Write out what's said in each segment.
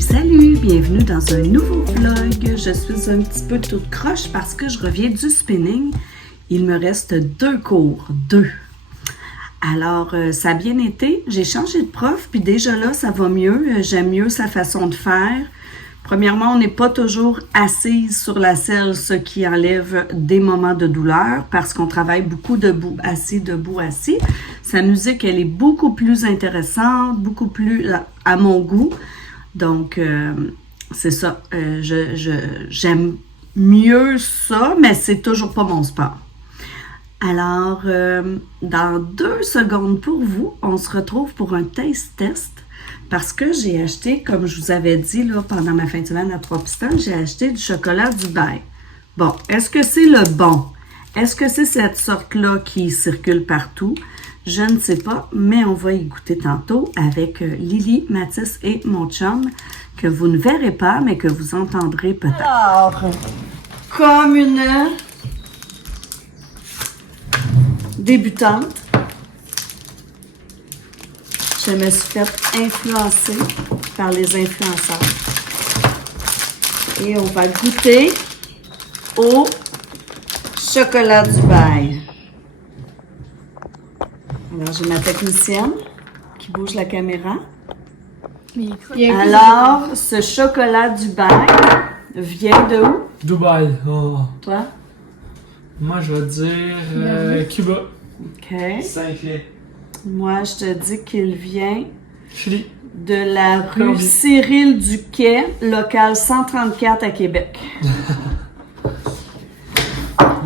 Salut, bienvenue dans un nouveau vlog. Je suis un petit peu toute croche parce que je reviens du spinning. Il me reste 2 cours, 2. Alors, ça a bien été. J'ai changé de prof, puis déjà là, ça va mieux. J'aime mieux sa façon de faire. Premièrement, on n'est pas toujours assise sur la selle, ce qui enlève des moments de douleur parce qu'on travaille beaucoup debout, assis. Sa musique, elle est beaucoup plus intéressante, beaucoup plus à mon goût. Donc, c'est ça. J'aime mieux ça, mais c'est toujours pas mon sport. Alors, dans 2 secondes pour vous, on se retrouve pour un taste test parce que j'ai acheté, comme je vous avais dit là, pendant ma fin de semaine à 3 pistons, j'ai acheté du chocolat Dubaï. Bon, est-ce que c'est le bon? Est-ce que c'est cette sorte-là qui circule partout? Je ne sais pas, mais on va y goûter tantôt avec Lily, Mathis et mon chum, que vous ne verrez pas, mais que vous entendrez peut-être. Alors, comme une débutante, je me suis fait influencer par les influenceurs. Et on va goûter au chocolat Dubaï. Alors, j'ai ma technicienne qui bouge la caméra. Alors, ce chocolat Dubaï vient de où? Dubaï. Oh. Toi? Moi, je vais dire Cuba. OK. Saint-Clé. Moi, je te dis qu'il vient Chili. de la rue Colombie. Cyril Duquet, local 134 à Québec.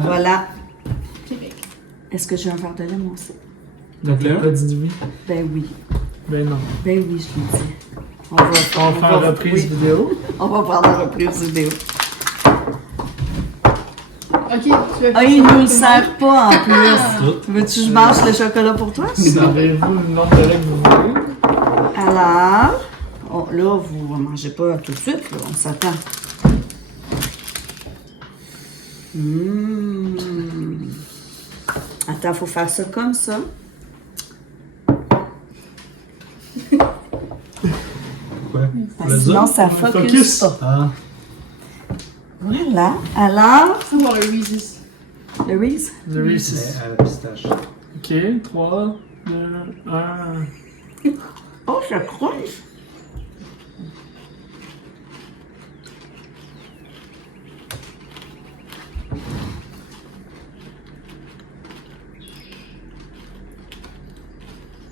Voilà. Est-ce que j'ai un verre de lait, moi aussi? Donc, le pas dit oui. Ben oui. Ben non. Ben oui, je l'ai dit. On On va faire une reprise vidéo. On va faire la reprise vidéo. Ok, tu veux Ah, il nous le sert pas en plus. Veux-tu que je mange le chocolat pour toi? Savez-vous le nom de lait que vous voulez? Alors, là, vous ne mangez pas tout de suite, là, on s'attend. Attends, il faut faire ça comme ça. Quoi? Sinon, ça focus pas. Ah, Voilà. Alors, faut voir le Reese's. le Reese. The Reese's. à la pistache. Ok, 3, 2, 1. Oh, ça crunch.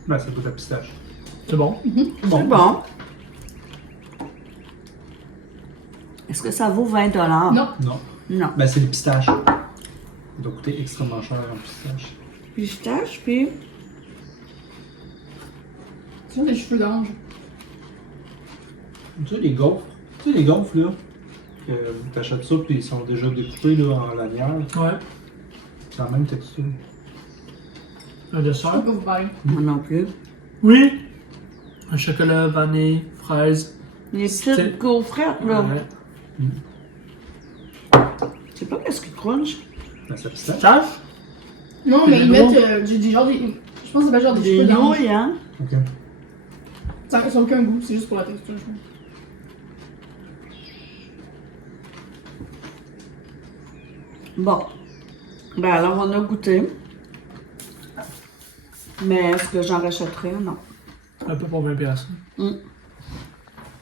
Ben, ça goûte la pistache. C'est bon? C'est bon. Est-ce que ça vaut 20 $? Non. Non. Non. Ben, c'est les pistaches. Ça doit coûter extrêmement cher en pistache. Pistache, puis... C'est genre des cheveux d'ange. Tu sais, les gaufres. Tu sais, les gaufres, là. Que t'achètes ça, puis ils sont déjà découpés, là, en lanière. Ouais. C'est la même texture. Un Je sais dessert? pas de quoi vous parlez. Moi non plus. Oui. Un chocolat, vanille, fraise. Les C'était- petites gaufrettes, là. Ouais. Je sais pas qu'est-ce qui crunch. Ben, c'est la pistache. Taf? Non, Des mais ils nouilles. mettent des genre des. Je pense que c'est pas genre des Des cheveux d'ange. nouilles, hein? Ok. Ça n'a aucun goût, c'est juste pour la texture, je pense. Bon. Ben alors, on a goûté. Mais est-ce que j'en rachèterais? Non. Un peu pour 20 piastres.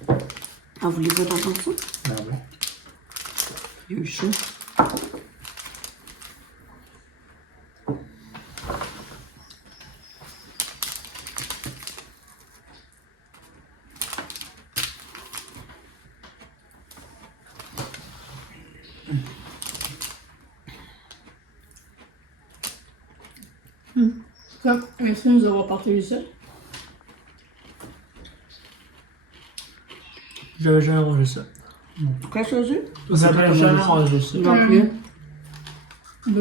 Ah, voulez-vous entendre ça? Ben, ouais. Il y a eu chaud. Merci de nous avoir partagé ça. J'avais jamais mangé ça. Qu'est-ce que c'est? J'avais jamais mangé ça. Non plus.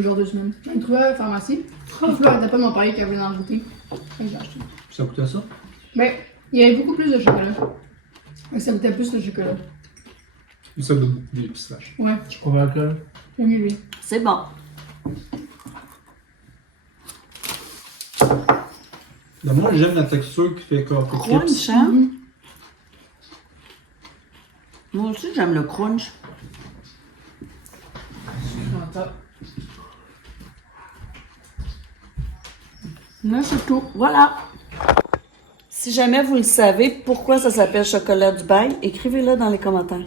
Genre 2 semaines. On l'a trouvé à la pharmacie. Une fois, elle n'arrêtait pas de m'en parler qu'elle voulait en goûter. Fait que j'ai acheté. Ça coûtait ça? Ben, il y avait beaucoup plus de chocolat. Mais ça goûtait plus le chocolat. Lui, ça goûte beaucoup des pistaches. Ouais, Je suis pas d'accord. j'aime mieux lui. C'est bon. Moi, j'aime la texture qui fait Coco Crips. Crunch, hein? Mhm. Moi aussi, j'aime le crunch. J'entends. Là, c'est tout. Voilà. Si jamais vous le savez, pourquoi ça s'appelle chocolat Dubaï, écrivez-le dans les commentaires.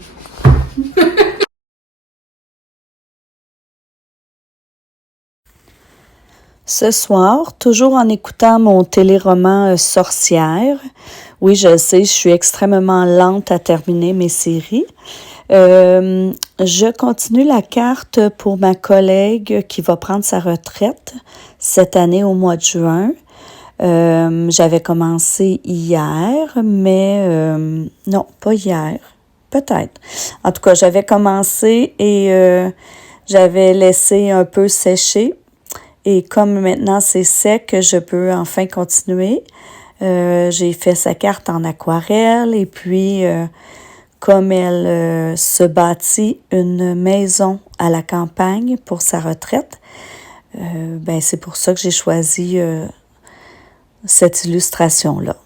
Ce soir, toujours en écoutant mon téléroman Sorcière, oui, je sais, je suis extrêmement lente à terminer mes séries. Je continue la carte pour ma collègue qui va prendre sa retraite cette année au mois de juin. J'avais commencé hier, mais non, pas hier, peut-être. En tout cas, j'avais commencé et j'avais laissé un peu sécher. Et comme maintenant c'est sec, je peux enfin continuer. J'ai fait sa carte en aquarelle et puis comme elle se bâtit une maison à la campagne pour sa retraite, ben c'est pour ça que j'ai choisi cette illustration-là.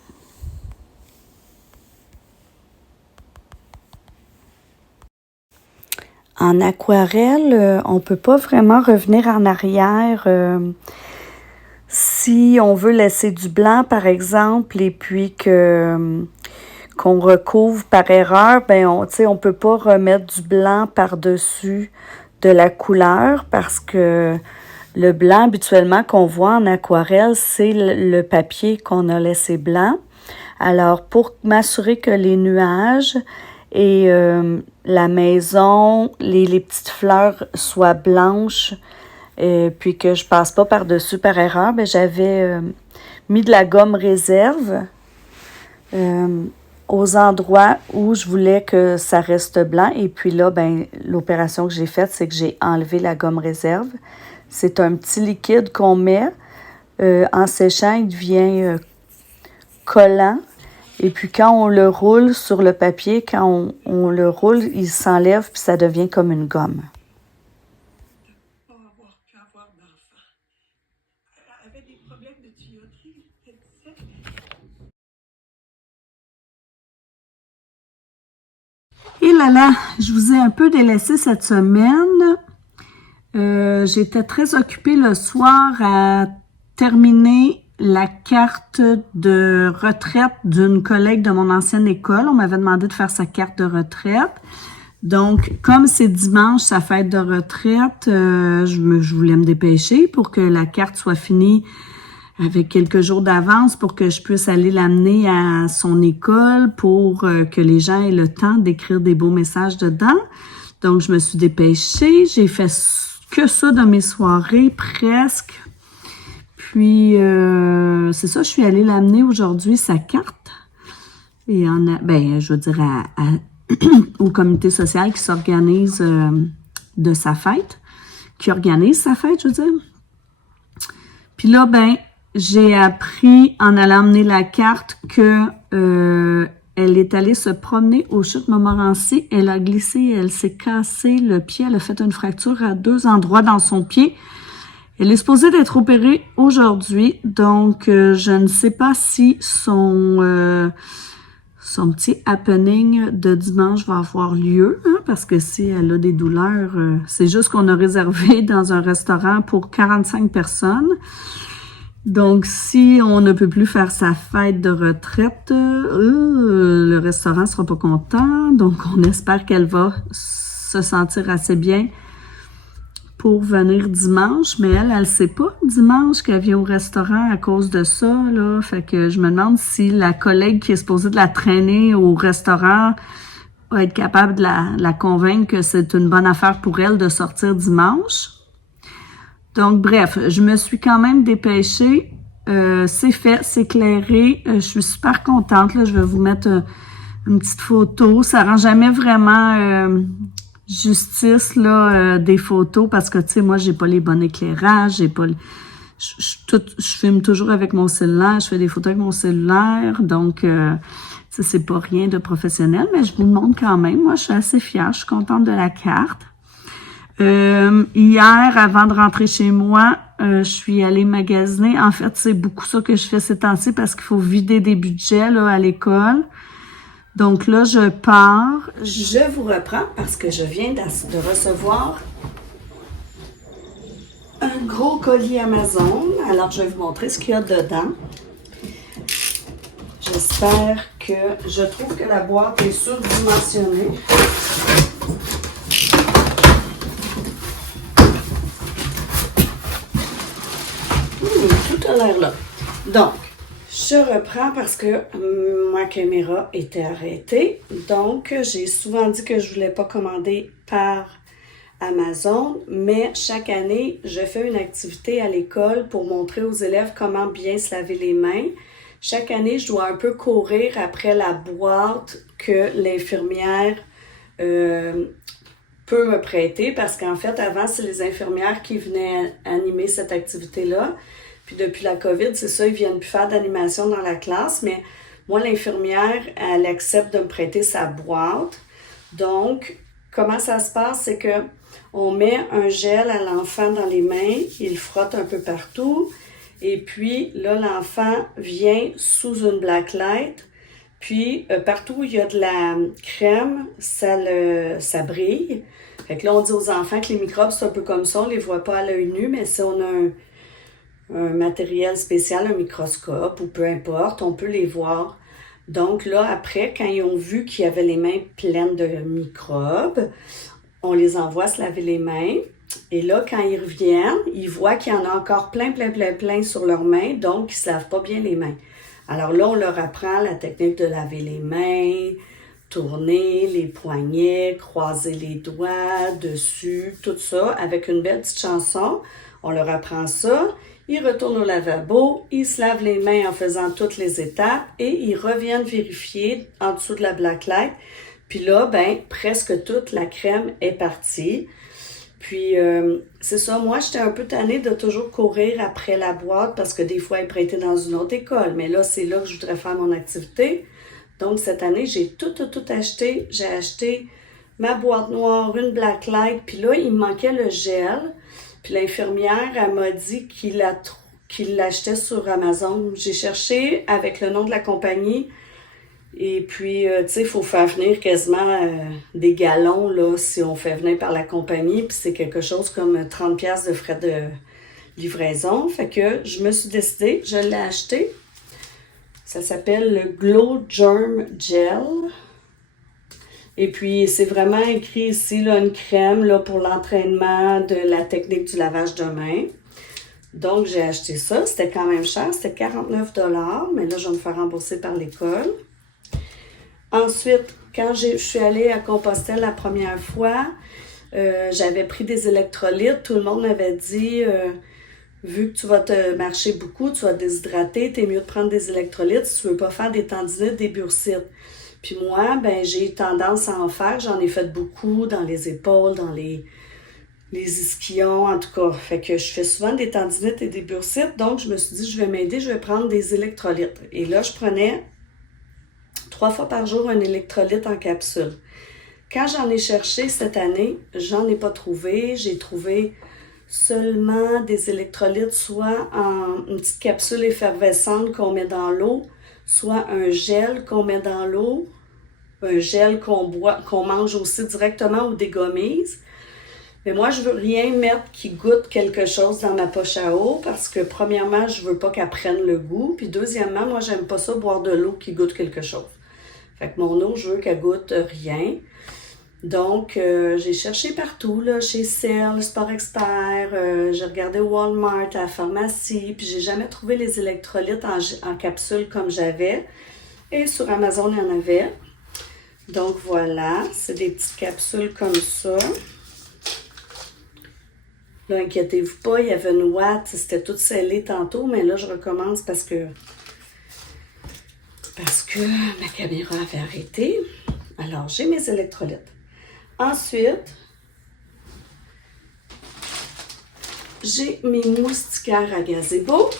En aquarelle, on ne peut pas vraiment revenir en arrière. Si on veut laisser du blanc, par exemple, et puis qu'on recouvre par erreur, ben on ne peut pas remettre du blanc par-dessus de la couleur parce que le blanc, habituellement, qu'on voit en aquarelle, c'est le papier qu'on a laissé blanc. Alors, pour m'assurer que les nuages et la maison, les petites fleurs soient blanches, puis que je passe pas par-dessus par erreur, ben j'avais mis de la gomme réserve aux endroits où je voulais que ça reste blanc. Et puis là, ben l'opération que j'ai faite, c'est que j'ai enlevé la gomme réserve. C'est un petit liquide qu'on met. En séchant, il devient collant. Et puis quand on le roule sur le papier, quand on le roule, il s'enlève puis ça devient comme une gomme. Pas avoir pu avoir d'enfant. Elle avait des problèmes de tuyauterie, elle disait. Et là, je vous ai un peu délaissé cette semaine. J'étais très occupée le soir à terminer la carte de retraite d'une collègue de mon ancienne école. On m'avait demandé de faire sa carte de retraite. Donc, comme c'est dimanche, sa fête de retraite, je voulais me dépêcher pour que la carte soit finie avec quelques jours d'avance pour que je puisse aller l'amener à son école pour que les gens aient le temps d'écrire des beaux messages dedans. Donc, je me suis dépêchée. J'ai fait que ça dans mes soirées, presque. Puis, c'est ça, je suis allée l'amener aujourd'hui, sa carte. Et je veux dire, au comité social qui s'organise de sa fête, qui organise sa fête, je veux dire. Puis là, j'ai appris en allant amener la carte que elle est allée se promener aux Chutes Montmorency. Elle a glissé, elle s'est cassé le pied, elle a fait une fracture à 2 endroits dans son pied. Elle est supposée d'être opérée aujourd'hui, donc je ne sais pas si son petit happening de dimanche va avoir lieu, hein, parce que si elle a des douleurs, c'est juste qu'on a réservé dans un restaurant pour 45 personnes. Donc, si on ne peut plus faire sa fête de retraite, le restaurant ne sera pas content. Donc, on espère qu'elle va se sentir assez bien pour venir dimanche. Mais elle sait pas dimanche qu'elle vient au restaurant à cause de ça, là. Fait que je me demande si la collègue qui est supposée de la traîner au restaurant va être capable de la convaincre que c'est une bonne affaire pour elle de sortir dimanche. Donc, bref, je me suis quand même dépêchée. C'est fait, c'est éclairé. Je suis super contente. Là, je vais vous mettre une petite photo. Ça rend jamais vraiment justice là des photos parce que, tu sais, moi, j'ai pas les bons éclairages. J'ai pas je filme toujours avec mon cellulaire. Je fais des photos avec mon cellulaire. Donc, tu Ça, c'est pas rien de professionnel, mais je vous le montre quand même. Moi, je suis assez fière, je suis contente de la carte. Hier, avant de rentrer chez moi, je suis allée magasiner. En fait, c'est beaucoup ça que je fais ces temps-ci parce qu'il faut vider des budgets là, à l'école. Donc là, je pars. Je vous reprends parce que je viens de recevoir un gros colis Amazon. Alors, je vais vous montrer ce qu'il y a dedans. J'espère que... Je trouve que la boîte est surdimensionnée. Tout a l'air là. Donc, je reprends parce que ma caméra était arrêtée. Donc, j'ai souvent dit que je ne voulais pas commander par Amazon, mais chaque année, je fais une activité à l'école pour montrer aux élèves comment bien se laver les mains. Chaque année, je dois un peu courir après la boîte que l'infirmière peut me prêter parce qu'en fait, avant, c'est les infirmières qui venaient animer cette activité-là. Puis depuis la COVID, c'est ça, ils viennent plus faire d'animation dans la classe, mais moi, l'infirmière, elle accepte de me prêter sa boîte. Donc, comment ça se passe, c'est que on met un gel à l'enfant dans les mains, il frotte un peu partout, et puis là, l'enfant vient sous une black light, puis partout où il y a de la crème, ça brille. Fait que là, on dit aux enfants que les microbes, c'est un peu comme ça, on les voit pas à l'œil nu, mais si on a un matériel spécial, un microscope ou peu importe, on peut les voir. Donc là, après, quand ils ont vu qu'ils avaient les mains pleines de microbes, on les envoie se laver les mains. Et là, quand ils reviennent, ils voient qu'il y en a encore plein sur leurs mains, donc ils ne se lavent pas bien les mains. Alors là, on leur apprend la technique de laver les mains, tourner les poignets, croiser les doigts dessus, tout ça, avec une belle petite chanson. On leur apprend ça. Ils retournent au lavabo, ils se lavent les mains en faisant toutes les étapes et ils reviennent vérifier en dessous de la black light. Puis là, ben presque toute la crème est partie. Puis, c'est ça, moi, j'étais un peu tannée de toujours courir après la boîte parce que des fois, elle prêtait dans une autre école. Mais là, c'est là que je voudrais faire mon activité. Donc, cette année, j'ai tout acheté. J'ai acheté ma boîte noire, une black light. Puis là, il me manquait le gel. Puis l'infirmière, elle m'a dit qu'il l'achetait sur Amazon. J'ai cherché avec le nom de la compagnie. Et puis, tu sais, il faut faire venir quasiment des gallons, là, si on fait venir par la compagnie. Puis c'est quelque chose comme 30$ de frais de livraison. Fait que je me suis décidée, je l'ai acheté. Ça s'appelle le Glow Germ Gel. Et puis, c'est vraiment écrit ici, là, une crème là, pour l'entraînement de la technique du lavage de main. Donc, j'ai acheté ça. C'était quand même cher. C'était 49$. Mais là, je vais me faire rembourser par l'école. Ensuite, quand je suis allée à Compostelle la première fois, j'avais pris des électrolytes. Tout le monde m'avait dit, vu que tu vas te marcher beaucoup, tu vas te déshydrater, t'es mieux de prendre des électrolytes si tu veux pas faire des tendinites, des bursites. Puis moi, ben j'ai tendance à en faire. J'en ai fait beaucoup dans les épaules, dans les ischions, en tout cas. Fait que je fais souvent des tendinites et des bursites. Donc, je me suis dit, je vais m'aider, je vais prendre des électrolytes. Et là, je prenais 3 fois par jour un électrolyte en capsule. Quand j'en ai cherché cette année, j'en ai pas trouvé. J'ai trouvé seulement des électrolytes, soit en une petite capsule effervescente qu'on met dans l'eau, soit un gel qu'on met dans l'eau, un gel qu'on boit, qu'on mange aussi directement ou des gommises. Mais moi, je veux rien mettre qui goûte quelque chose dans ma poche à eau parce que, premièrement, je veux pas qu'elle prenne le goût. Puis, deuxièmement, moi, j'aime pas ça boire de l'eau qui goûte quelque chose. Fait que mon eau, je veux qu'elle goûte rien. Donc, j'ai cherché partout, là, chez Cell, Sport Expert, j'ai regardé Walmart, à la pharmacie, puis j'ai jamais trouvé les électrolytes en capsule comme j'avais. Et sur Amazon, il y en avait. Donc, voilà, c'est des petites capsules comme ça. Là, inquiétez-vous pas, il y avait une ouate, c'était tout scellé tantôt, mais là, je recommence parce que ma caméra avait arrêté. Alors, j'ai mes électrolytes. Ensuite, j'ai mes moustiquaires à gazebo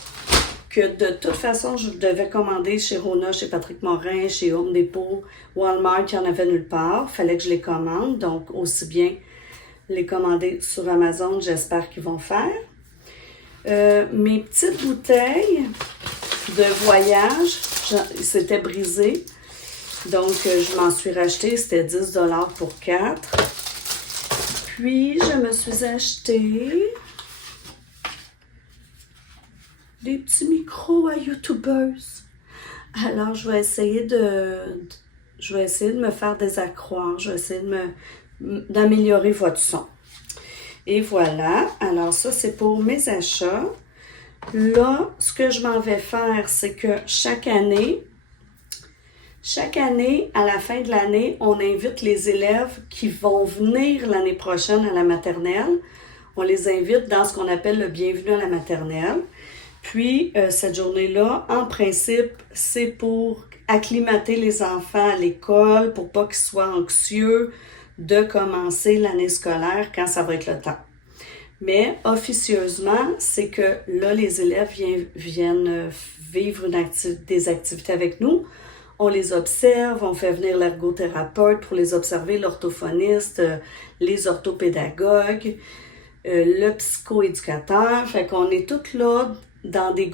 que de toute façon, je devais commander chez Rona, chez Patrick Morin, chez Home Depot, Walmart, il n'y en avait nulle part. Il fallait que je les commande, donc aussi bien les commander sur Amazon, j'espère qu'ils vont faire. Mes petites bouteilles de voyage, c'était brisé. Donc, je m'en suis racheté, c'était 10 $ pour 4. Puis, je me suis acheté des petits micros à youtubeuses. Alors, je vais essayer de me faire des accroires. Je vais essayer d'améliorer votre son. Et voilà. Alors, ça, c'est pour mes achats. Là, ce que je m'en vais faire, c'est que chaque année, à la fin de l'année, on invite les élèves qui vont venir l'année prochaine à la maternelle. On les invite dans ce qu'on appelle le bienvenue à la maternelle. Puis, cette journée-là, en principe, c'est pour acclimater les enfants à l'école, pour pas qu'ils soient anxieux de commencer l'année scolaire quand ça va être le temps. Mais officieusement, c'est que là, les élèves viennent vivre des activités avec nous. On les observe, on fait venir l'ergothérapeute pour les observer, l'orthophoniste, les orthopédagogues, le psychoéducateur. Fait qu'on est toutes là dans des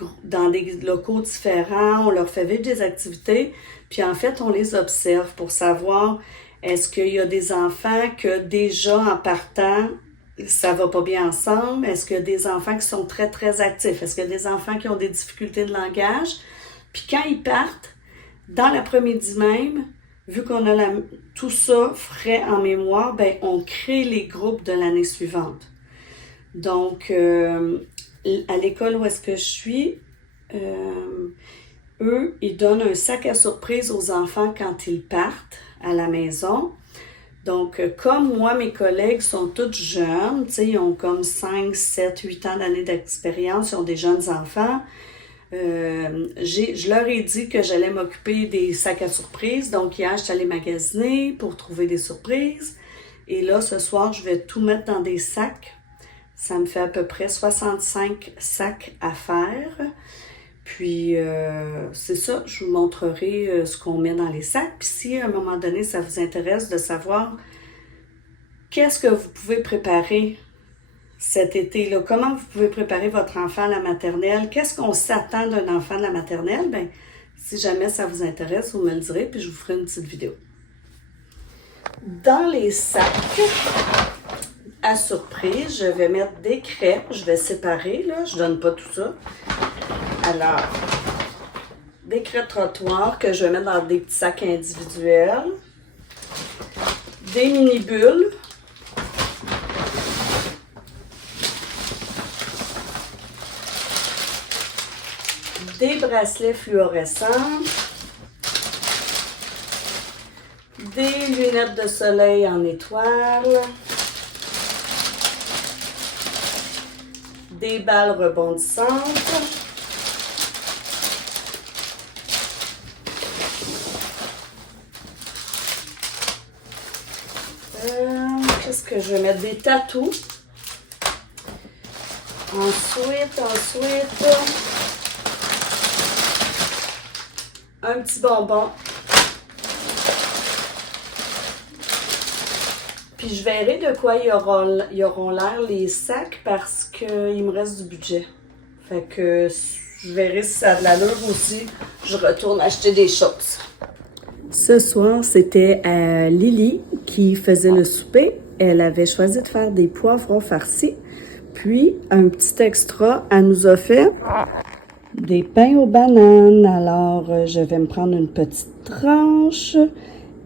locaux différents, on leur fait vivre des activités, puis en fait, on les observe pour savoir est-ce qu'il y a des enfants que déjà en partant, ça va pas bien ensemble? Est-ce qu'il y a des enfants qui sont très, très actifs? Est-ce qu'il y a des enfants qui ont des difficultés de langage? Puis quand ils partent, dans l'après-midi même, vu qu'on a tout ça frais en mémoire, ben on crée les groupes de l'année suivante. Donc, à l'école où est-ce que je suis, eux, ils donnent un sac à surprise aux enfants quand ils partent à la maison. Donc, comme moi, mes collègues sont toutes jeunes, tu sais, ils ont comme 5, 7, 8 ans d'années d'expérience, ils ont des jeunes enfants. Je leur ai dit que j'allais m'occuper des sacs à surprises. Donc, hier, je suis allée magasiner pour trouver des surprises. Et là, ce soir, je vais tout mettre dans des sacs. Ça me fait à peu près 65 sacs à faire. Puis, c'est ça, je vous montrerai ce qu'on met dans les sacs. Puis si à un moment donné, ça vous intéresse de savoir qu'est-ce que vous pouvez préparer cet été-là, comment vous pouvez préparer votre enfant à la maternelle, qu'est-ce qu'on s'attend d'un enfant de la maternelle, bien, si jamais ça vous intéresse, vous me le direz, puis je vous ferai une petite vidéo. Dans les sacs à surprise, je vais mettre des crêpes, je vais séparer, là, je donne pas tout ça. Alors, des crêpes trottoirs que je vais mettre dans des petits sacs individuels, des mini-bulles, des bracelets fluorescents, des lunettes de soleil en étoiles, des balles rebondissantes, qu'est-ce que je vais mettre? Des tatous. Ensuite, un petit bonbon. Puis je verrai de quoi ils auront l'air les sacs parce qu'il me reste du budget. Fait que je verrai si ça a de l'allure aussi. Je retourne acheter des choses. Ce soir, c'était Lily qui faisait le souper. Elle avait choisi de faire des poivrons farcis. Puis, un petit extra, elle nous a fait des pains aux bananes. Alors, je vais me prendre une petite tranche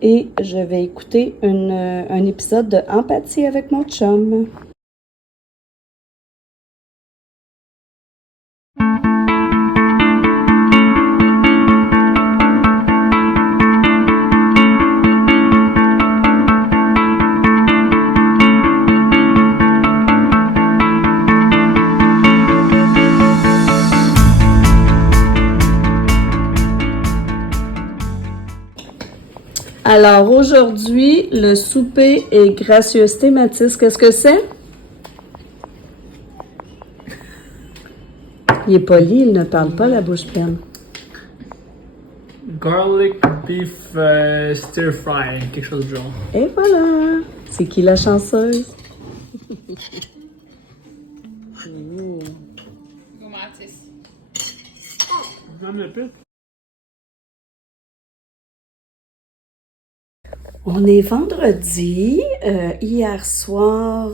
et je vais écouter un épisode de Empathie avec mon chum. Alors, aujourd'hui, le souper est gracieuseté. Mathis, qu'est-ce que c'est? Il est poli, il ne parle pas la bouche pleine. Garlic beef stir fry, quelque chose de genre. Et voilà! C'est qui la chanceuse? J'en ai plus. On est vendredi. Hier soir,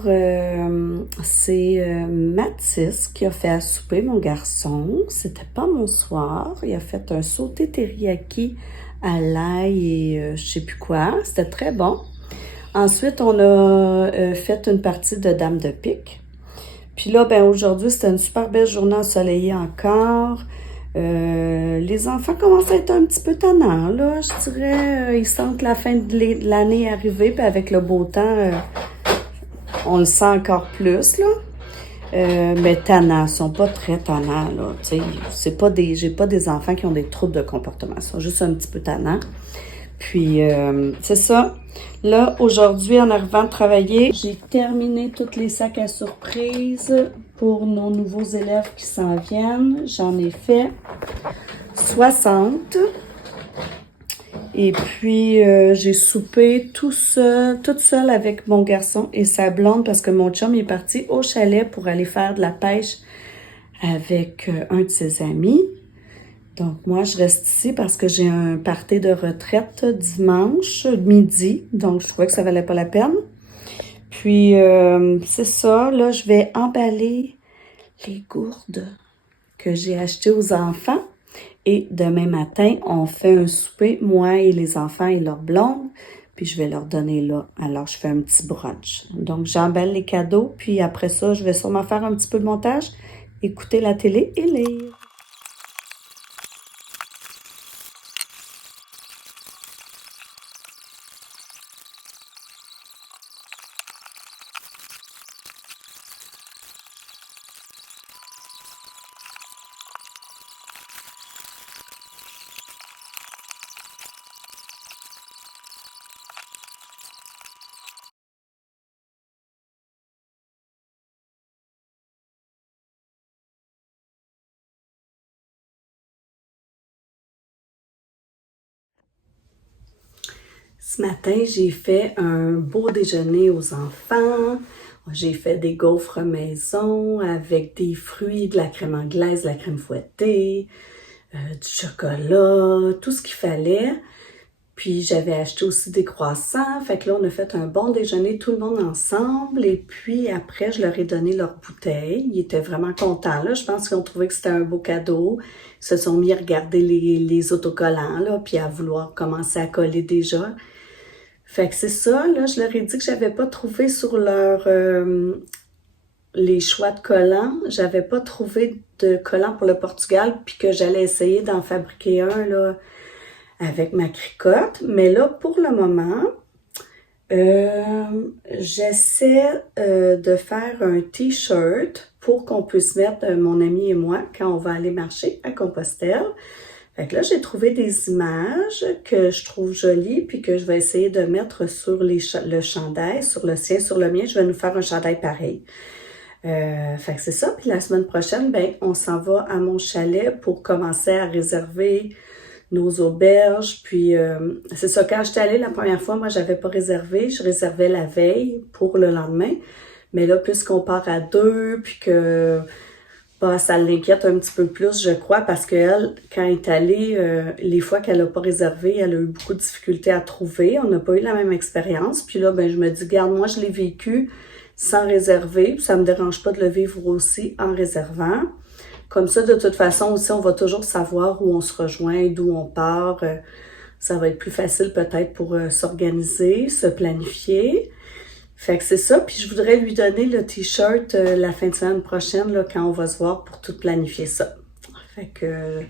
c'est Mathis qui a fait à souper mon garçon. C'était pas mon soir. Il a fait un sauté teriyaki à l'ail et je sais plus quoi. C'était très bon. Ensuite, on a fait une partie de Dame de pique. Puis là, ben aujourd'hui, c'était une super belle journée ensoleillée encore. Les enfants commencent à être un petit peu tannants, là, je dirais. Ils sentent la fin de l'année arriver, puis avec le beau temps, on le sent encore plus, là. Mais tannants, ils sont pas très tannants, là. Tu sais, j'ai pas des enfants qui ont des troubles de comportement. Ils sont juste un petit peu tannants. Puis, c'est ça. Là, aujourd'hui, en arrivant de travailler, j'ai terminé tous les sacs à surprise pour nos nouveaux élèves qui s'en viennent. J'en ai fait 60. Et puis, j'ai soupé toute seule avec mon garçon et sa blonde parce que mon chum est parti au chalet pour aller faire de la pêche avec un de ses amis. Donc, moi, je reste ici parce que j'ai un party de retraite dimanche midi. Donc, je trouvais que ça valait pas la peine. Puis, c'est ça. Là, je vais emballer les gourdes que j'ai achetées aux enfants. Et demain matin, on fait un souper, moi et les enfants et leur blonde. Puis, je vais leur donner là. Alors, je fais un petit brunch. Donc, j'emballe les cadeaux. Puis, après ça, je vais sûrement faire un petit peu de montage, écouter la télé et lire. Ce matin, j'ai fait un beau déjeuner aux enfants. J'ai fait des gaufres maison avec des fruits, de la crème anglaise, de la crème fouettée, du chocolat, tout ce qu'il fallait. Puis j'avais acheté aussi des croissants. Fait que là, on a fait un bon déjeuner, tout le monde ensemble. Et puis après, je leur ai donné leur bouteille. Ils étaient vraiment contents, là. Je pense qu'ils ont trouvé que c'était un beau cadeau. Ils se sont mis à regarder les autocollants, là, puis à vouloir commencer à coller déjà. Fait que c'est ça, là, je leur ai dit que j'avais pas trouvé sur leur les choix de collants. J'avais pas trouvé de collants pour le Portugal, puis que j'allais essayer d'en fabriquer un, là, avec ma cricotte. Mais là, pour le moment, j'essaie de faire un t-shirt pour qu'on puisse mettre, mon ami et moi, quand on va aller marcher à Compostelle. Fait que là, j'ai trouvé des images que je trouve jolies, puis que je vais essayer de mettre sur le chandail, sur le sien, sur le mien. Je vais nous faire un chandail pareil. Fait que c'est ça. Puis la semaine prochaine, ben, on s'en va à mon chalet pour commencer à réserver nos auberges. Puis c'est ça, quand j'étais allée la première fois, moi, j'avais pas réservé. Je réservais la veille pour le lendemain. Mais là, puisqu'on part à deux, puis que... Bah, ça l'inquiète un petit peu plus, je crois, parce qu'elle, quand elle est allée, les fois qu'elle n'a pas réservé, elle a eu beaucoup de difficultés à trouver. On n'a pas eu la même expérience. Puis là, ben, je me dis, regarde, moi, je l'ai vécu sans réserver. Puis ça me dérange pas de le vivre aussi en réservant. Comme ça, de toute façon, aussi, on va toujours savoir où on se rejoint, d'où on part. Ça va être plus facile peut-être pour s'organiser, se planifier. Fait que c'est ça, puis je voudrais lui donner le t-shirt la fin de semaine prochaine, là, quand on va se voir pour tout planifier ça. Fait que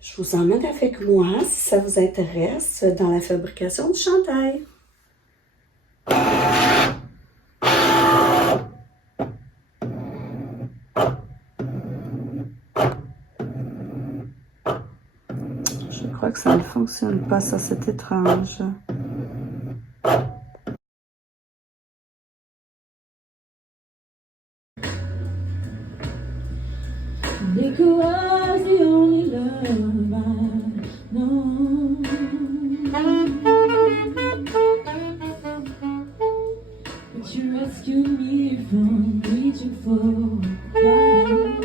je vous emmène avec moi, si ça vous intéresse, dans la fabrication du chandail. Je crois que ça ne fonctionne pas, ça, c'est étrange. Liquor was the only love I know. But you rescued me from reaching for fire.